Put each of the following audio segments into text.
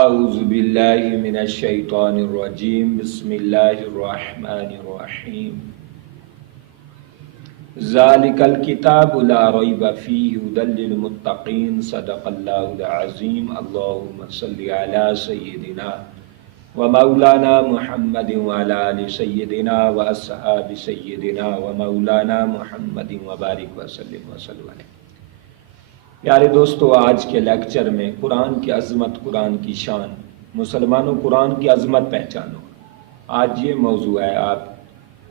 اعوذ باللہ من الشیطان الرجیم بسم اللہ الرحمن الرحیم ذالک الکتاب لا ریب فیہ ھدی للمتقین صدق اللہ العظیم اللہم صل علی سیدنا و مولانا محمد وعلی آل سیدنا و اصحاب سیدنا و مولانا محمد وبارک وسلم علیہ۔ پیارے دوستو، آج کے لیکچر میں قرآن کی عظمت، قرآن کی شان، مسلمانوں قرآن کی عظمت پہچانو، آج یہ موضوع ہے،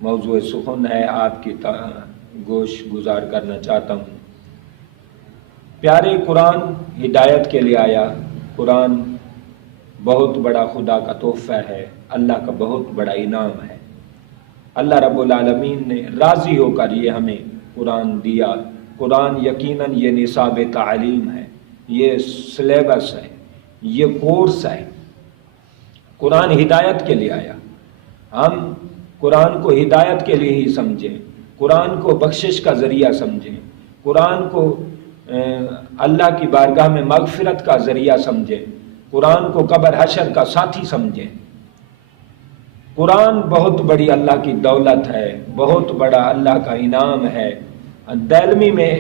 موضوع سخن ہے، آپ کی گوش گزار کرنا چاہتا ہوں۔ پیارے قرآن ہدایت کے لیے آیا، قرآن بہت بڑا خدا کا تحفہ ہے، اللہ کا بہت بڑا انعام ہے۔ اللہ رب العالمین نے راضی ہو کر یہ ہمیں قرآن دیا۔ قرآن یقیناً یہ نصاب تعلیم ہے، یہ سلیبس ہے، یہ کورس ہے۔ قرآن ہدایت کے لیے آیا، ہم قرآن کو ہدایت کے لیے ہی سمجھیں، قرآن کو بخشش کا ذریعہ سمجھیں، قرآن کو اللہ کی بارگاہ میں مغفرت کا ذریعہ سمجھیں، قرآن کو قبر حشر کا ساتھی سمجھیں۔ قرآن بہت بڑی اللہ کی دولت ہے، بہت بڑا اللہ کا انعام ہے۔ دہلوی میں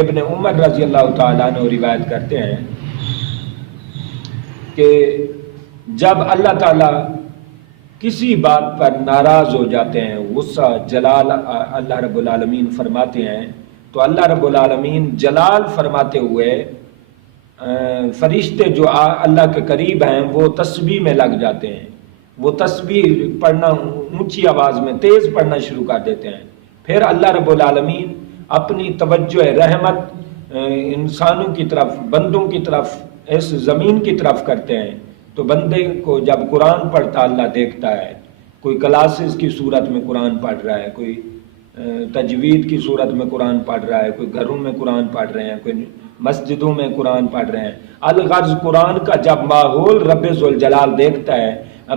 ابن عمر رضی اللہ تعالیٰ عنہ روایت کرتے ہیں کہ جب اللہ تعالیٰ کسی بات پر ناراض ہو جاتے ہیں، غصہ جلال اللہ رب العالمین فرماتے ہیں، تو اللہ رب العالمین جلال فرماتے ہوئے فرشتے جو اللہ کے قریب ہیں وہ تسبیح میں لگ جاتے ہیں، وہ تسبیح پڑھنا اونچی آواز میں تیز پڑھنا شروع کر دیتے ہیں۔ پھر اللہ رب العالمین اپنی توجہ رحمت انسانوں کی طرف، بندوں کی طرف، اس زمین کی طرف کرتے ہیں، تو بندے کو جب قرآن پڑھتا اللہ دیکھتا ہے، کوئی کلاسز کی صورت میں قرآن پڑھ رہا ہے، کوئی تجوید کی صورت میں قرآن پڑھ رہا ہے، کوئی گھروں میں قرآن پڑھ رہے ہیں، کوئی مسجدوں میں قرآن پڑھ رہے ہیں۔ الغرض قرآن کا جب ماحول رب ذوالجلال دیکھتا ہے،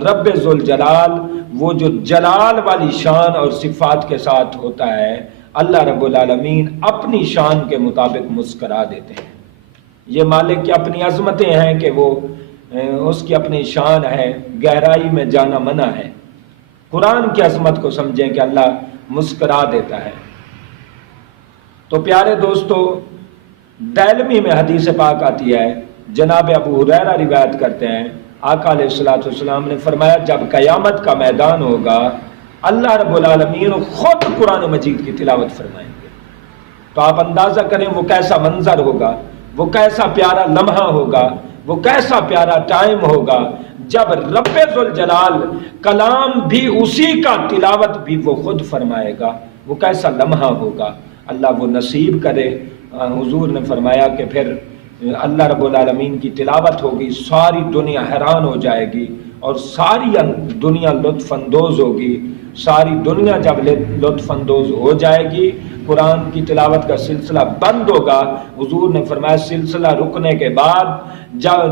رب ذوالجلال وہ جو جلال والی شان اور صفات کے ساتھ ہوتا ہے، اللہ رب العالمین اپنی شان کے مطابق مسکرا دیتے ہیں۔ یہ مالک کی اپنی عظمتیں ہیں کہ وہ اس کی اپنی شان ہے، گہرائی میں جانا منع ہے۔ قرآن کی عظمت کو سمجھیں کہ اللہ مسکرا دیتا ہے۔ تو پیارے دوستو، دہلوی میں حدیث پاک آتی ہے، جناب ابو ہریرہ روایت کرتے ہیں، آقا علیہ الصلوۃ والسلام نے فرمایا جب قیامت کا میدان ہوگا، اللہ رب العالمین خود قرآن مجید کی تلاوت فرمائیں گے۔ تو آپ اندازہ کریں وہ کیسا منظر ہوگا، وہ کیسا پیارا لمحہ ہوگا، وہ کیسا پیارا ٹائم ہوگا جب رب ذوالجلال کلام بھی اسی کا، تلاوت بھی وہ خود فرمائے گا۔ وہ کیسا لمحہ ہوگا، اللہ وہ نصیب کرے۔ حضور نے فرمایا کہ پھر اللہ رب العالمین کی تلاوت ہوگی، ساری دنیا حیران ہو جائے گی اور ساری دنیا لطف اندوز ہوگی۔ ساری دنیا جب لطف اندوز ہو جائے گی، قرآن کی تلاوت کا سلسلہ بند ہوگا۔ حضور نے فرمایا سلسلہ رکنے کے بعد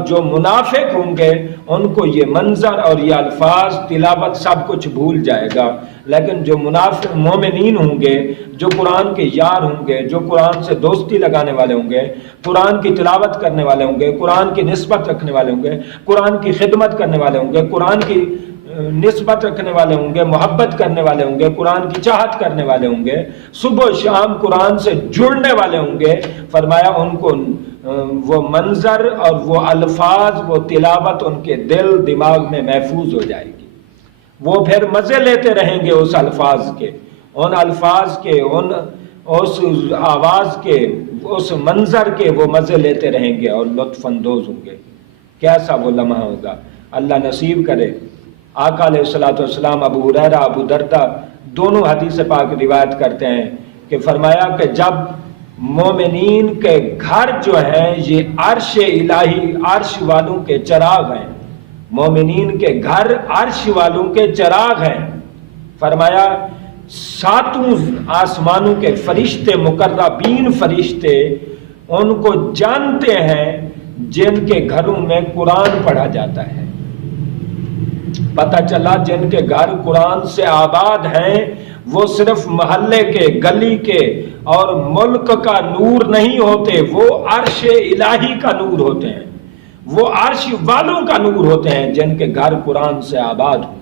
جو منافق ہوں گے ان کو یہ منظر اور یہ الفاظ، تلاوت سب کچھ بھول جائے گا، لیکن جو منافق مومنین ہوں گے، جو قرآن کے یار ہوں گے، جو قرآن سے دوستی لگانے والے ہوں گے، قرآن کی تلاوت کرنے والے ہوں گے، قرآن کی نسبت رکھنے والے ہوں گے، قرآن کی خدمت کرنے والے ہوں گے، قرآن کی نسبت رکھنے والے ہوں گے، محبت کرنے والے ہوں گے، قرآن کی چاہت کرنے والے ہوں گے، صبح و شام قرآن سے جڑنے والے ہوں گے، فرمایا ان کو وہ منظر اور وہ الفاظ، وہ تلاوت ان کے دل دماغ میں محفوظ ہو جائے گی۔ وہ پھر مزے لیتے رہیں گے اس الفاظ کے، ان الفاظ کے، اس آواز کے، اس منظر کے وہ مزے لیتے رہیں گے اور لطف اندوز ہوں گے۔ کیسا وہ لمحہ ہوگا، اللہ نصیب کرے۔ آقا علیہ الصلوۃ والسلام، ابو ہریرہ، ابو دردہ دونوں حدیث پاک روایت کرتے ہیں کہ فرمایا کہ جب مومنین کے گھر جو ہیں یہ عرش الہی، عرش والوں کے چراغ ہیں، مومنین کے گھر عرش والوں کے چراغ ہیں، فرمایا ساتوں آسمانوں کے فرشتے، مقربین فرشتے ان کو جانتے ہیں جن کے گھروں میں قرآن پڑھا جاتا ہے۔ پتہ چلا جن کے گھر قرآن سے آباد ہیں وہ صرف محلے کے، گلی کے اور ملک کا نور نہیں ہوتے، وہ عرش الہی کا نور ہوتے ہیں۔ وہ عرش والوں کا نور ہوتے ہیں جن کے گھر قرآن سے آباد ہوں۔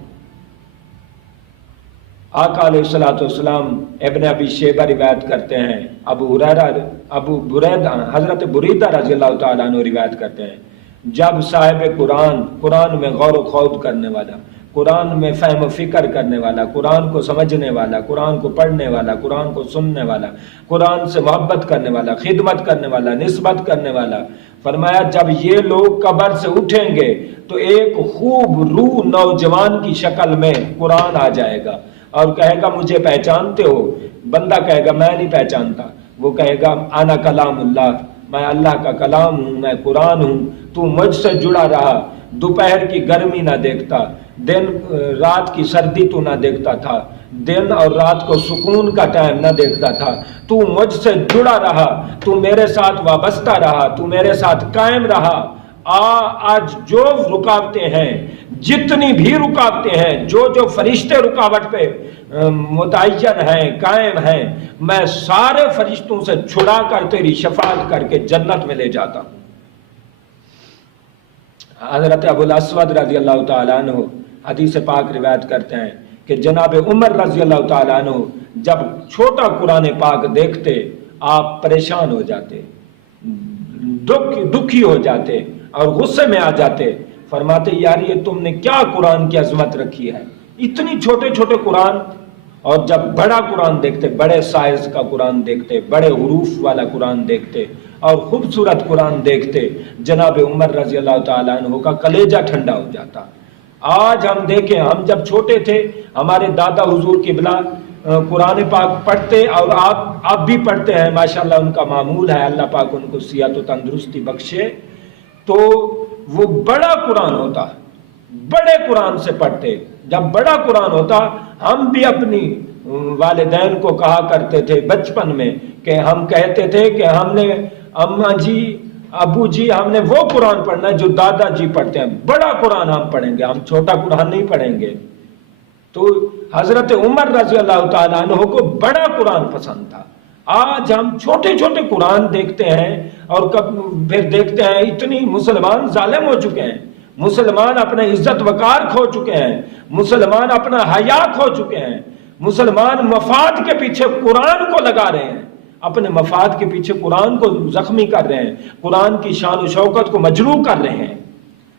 آقا علیہ الصلوۃ والسلام ابن ابی شیبہ روایت کرتے ہیں، ابو بریدہ حضرت بریدہ رضی اللہ تعالیٰ عنہ روایت کرتے ہیں، جب صاحب قرآن میں غور و خوض کرنے والا، قرآن میں فہم و فکر کرنے والا، قرآن کو سمجھنے والا، قرآن کو پڑھنے والا، قرآن کو سننے والا، قرآن سے محبت کرنے والا، خدمت کرنے والا، نسبت کرنے والا، فرمایا جب یہ لوگ قبر سے اٹھیں گے تو ایک خوب روح نوجوان کی شکل میں قرآن آ جائے گا اور کہے گا مجھے پہچانتے ہو؟ بندہ کہے گا میں نہیں پہچانتا۔ وہ کہے گا انا کلام اللہ، میں اللہ کا کلام ہوں، میں قرآن ہوں، تو مجھ سے جڑا رہا، دوپہر کی گرمی نہ دیکھتا، رات کی سردی تو نہ دیکھتا تھا، دن اور رات کو سکون کا ٹائم نہ دیکھتا تھا، تو مجھ سے جڑا رہا، تو میرے ساتھ وابستہ رہا، تو میرے ساتھ قائم رہا۔ آج جو رکاوٹیں ہیں، جتنی بھی رکاوٹیں ہیں، جو فرشتے رکاوٹ پہ متعین ہیں، قائم ہیں، میں سارے فرشتوں سے چھڑا کر تیری شفاعت کر کے جنت میں لے جاتا ہوں۔ حضرت ابو الاسود رضی اللہ تعالیٰ عنہ حدیث پاک روایت کرتے ہیں کہ جناب عمر رضی اللہ تعالیٰ عنہ جب چھوٹا قرآن پاک دیکھتے آپ پریشان ہو جاتے، دکھی ہو جاتے اور غصے میں آ جاتے، فرماتے یار یہ تم نے کیا قرآن کی عظمت رکھی ہے، اتنی چھوٹے چھوٹے قرآن۔ اور جب بڑا قرآن دیکھتے، بڑے سائز کا قرآن دیکھتے، بڑے حروف والا قرآن دیکھتے اور خوبصورت قرآن دیکھتے، جناب عمر رضی اللہ تعالیٰ عنہ کا کلیجہ ٹھنڈا ہو جاتا۔ آج ہم دیکھیں، ہم جب چھوٹے تھے ہمارے دادا حضور قبلہ قرآن پاک پڑھتے اور آپ بھی پڑھتے ہیں، ماشاءاللہ ان کا معمول ہے، اللہ پاک ان کو صحت و تندرستی بخشے، تو وہ بڑا قرآن ہوتا، بڑے قرآن سے پڑھتے۔ جب بڑا قرآن ہوتا ہم بھی اپنی والدین کو کہا کرتے تھے بچپن میں کہ ہم کہتے تھے کہ ہم نے اماں جی ابو جی ہم نے وہ قرآن پڑھنا ہے جو دادا جی پڑھتے ہیں، بڑا قرآن ہم پڑھیں گے، ہم چھوٹا قرآن نہیں پڑھیں گے۔ تو حضرت عمر رضی اللہ تعالیٰ عنہ کو بڑا قرآن پسند تھا۔ آج ہم چھوٹے چھوٹے قرآن دیکھتے ہیں اور پھر دیکھتے ہیں اتنی مسلمان ظالم ہو چکے ہیں، مسلمان اپنے عزت وقار کھو چکے ہیں، مسلمان اپنا حیا کھو چکے ہیں، مسلمان مفاد کے پیچھے قرآن کو لگا رہے ہیں، اپنے مفاد کے پیچھے قرآن کو زخمی کر رہے ہیں، قرآن کی شان و شوکت کو مجروح کر رہے ہیں۔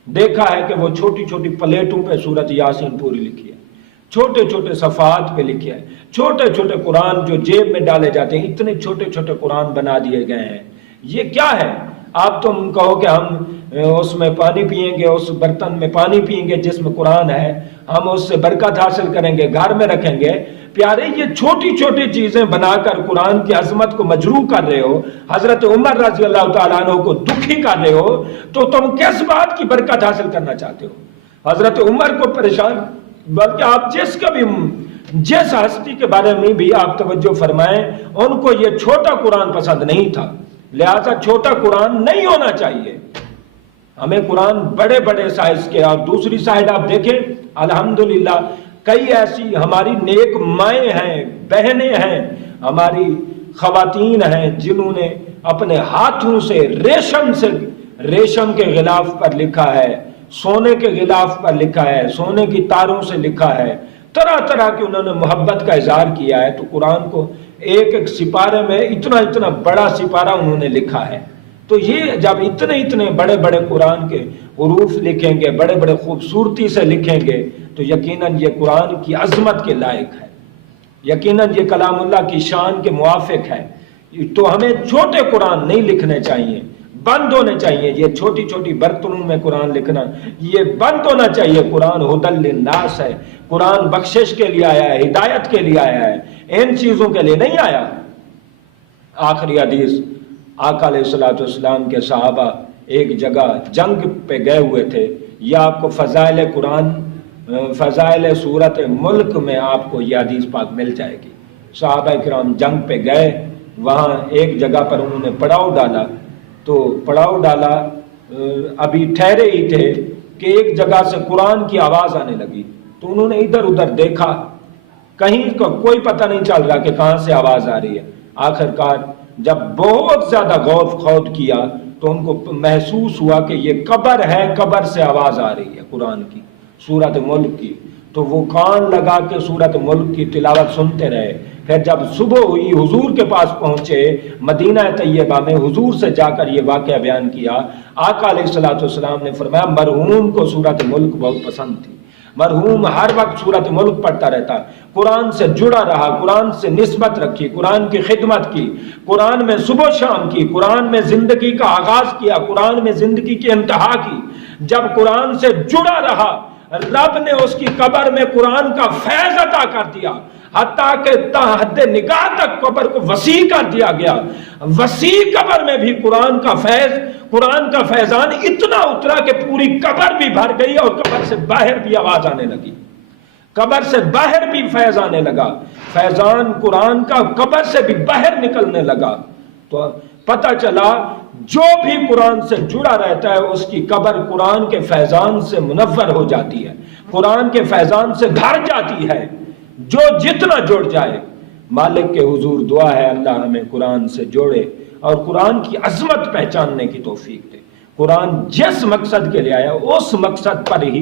دیکھا ہے کہ وہ چھوٹی چھوٹی پلیٹوں پہ سورت یاسین پوری لکھی ہے، چھوٹے چھوٹے صفحات پہ لکھی ہے، چھوٹے چھوٹے قرآن جو جیب میں ڈالے جاتے ہیں، اتنے چھوٹے چھوٹے قرآن بنا دیے گئے ہیں۔ یہ کیا ہے؟ آپ تم کہو کہ ہم اس میں پانی پئیں گے، اس برتن میں پانی پئیں گے جس میں قرآن ہے، ہم اس سے برکت حاصل کریں گے، گھر میں رکھیں گے۔ پیارے یہ چھوٹی چھوٹی چیزیں بنا کر قرآن کی عظمت کو مجروح کر رہے ہو، حضرت عمر رضی اللہ تعالیٰ عنہ کو دکھی کر رہے ہو، تو تم کس بات کی برکت حاصل کرنا چاہتے ہو؟ حضرت عمر کو پریشان، بلکہ آپ جس ہستی کے بارے میں بھی آپ توجہ فرمائیں، ان کو یہ چھوٹا قرآن پسند نہیں تھا، لہذا چھوٹا قرآن نہیں ہونا چاہیے۔ ہمیں قرآن بڑے بڑے سائز کے، اور دوسری سائڈ آپ دیکھیں الحمدللہ کئی ایسی ہماری نیک مائیں ہیں، بہنیں ہیں، ہماری خواتین ہیں جنہوں نے اپنے ہاتھوں سے ریشم کے غلاف پر لکھا ہے، سونے کے غلاف پر لکھا ہے، سونے کی تاروں سے لکھا ہے، طرح طرح کی انہوں نے محبت کا اظہار کیا ہے۔ تو قرآن کو ایک ایک سپارے میں اتنا بڑا سپارہ انہوں نے لکھا ہے۔ تو یہ جب اتنے بڑے بڑے قرآن کے حروف لکھیں گے، بڑے بڑے خوبصورتی سے لکھیں گے، تو یقیناً یہ قرآن کی عظمت کے لائق ہے، یقیناً یہ کلام اللہ کی شان کے موافق ہے۔ تو ہمیں چھوٹے قرآن نہیں لکھنے چاہیے، بند ہونے چاہیے۔ یہ چھوٹی چھوٹی برتنوں میں قرآن لکھنا یہ بند ہونا چاہیے۔ قرآن ہدی للناس ہے، قرآن بخشش کے لیے آیا ہے، ہدایت کے لیے آیا ہے، ان چیزوں کے لیے نہیں آیا۔ آخری حدیث، آقا علیہ الصلوۃ والسلام کے صحابہ ایک جگہ جنگ پہ گئے ہوئے تھے، یہ آپ کو فضائل قرآن، فضائل سورت ملک میں آپ کو یہ حدیث پاک مل جائے گی۔ صحابہ کرام جنگ پہ گئے، وہاں ایک جگہ پر انہوں نے پڑاؤ ڈالا، تو پڑاؤ ڈالا ابھی ٹھہرے ہی تھے کہ ایک جگہ سے قرآن کی آواز آنے لگی، تو انہوں نے ادھر ادھر دیکھا، کہیں کوئی پتہ نہیں چل رہا کہ کہاں سے آواز آ رہی ہے۔ آخر کار جب بہت زیادہ غور خوض کیا تو ان کو محسوس ہوا کہ یہ قبر ہے، قبر سے آواز آ رہی ہے قرآن کی، سورۃ ملک کی، تو وہ کان لگا کے سورۃ ملک کی تلاوت سنتے رہے۔ پھر جب صبح ہوئی حضور کے پاس پہنچے مدینہ طیبہ میں، حضور سے جا کر یہ واقعہ بیان کیا۔ آقا علیہ الصلوۃ والسلام نے فرمایا مرحوم کو سورۃ ملک بہت پسند تھی، مرحوم ہر وقت سورۃ ملک پڑھتا رہتا، قرآن سے جڑا رہا، قرآن سے نسبت رکھی، قرآن کی خدمت کی، قرآن میں صبح و شام کی، قرآن میں زندگی کا آغاز کیا، قرآن میں زندگی کی انتہا کی۔ جب قرآن سے جڑا رہا رب نے اس کی قبر میں قرآن کا فیض عطا کر دیا، حتیٰ کہ تا حد نگاہ تک قبر کو وسیع کر دیا گیا۔ وسیع قبر میں بھی قرآن کا فیض، قرآن کا فیضان اتنا اترا کہ پوری قبر بھی بھر گئی اور قبر سے باہر بھی آواز آنے لگی، قبر سے باہر بھی فیض آنے لگا، فیضان قرآن کا قبر سے بھی باہر نکلنے لگا۔ تو پتہ چلا جو بھی قرآن سے جڑا رہتا ہے اس کی قبر قرآن کے فیضان سے منور ہو جاتی ہے، قرآن کے فیضان سے بھر جاتی ہے۔ جو جتنا جڑ جائے، مالک کے حضور دعا ہے اللہ ہمیں قرآن سے جوڑے اور قرآن کی عظمت پہچاننے کی توفیق دے۔ قرآن جس مقصد کے لیے آیا اس مقصد پر ہی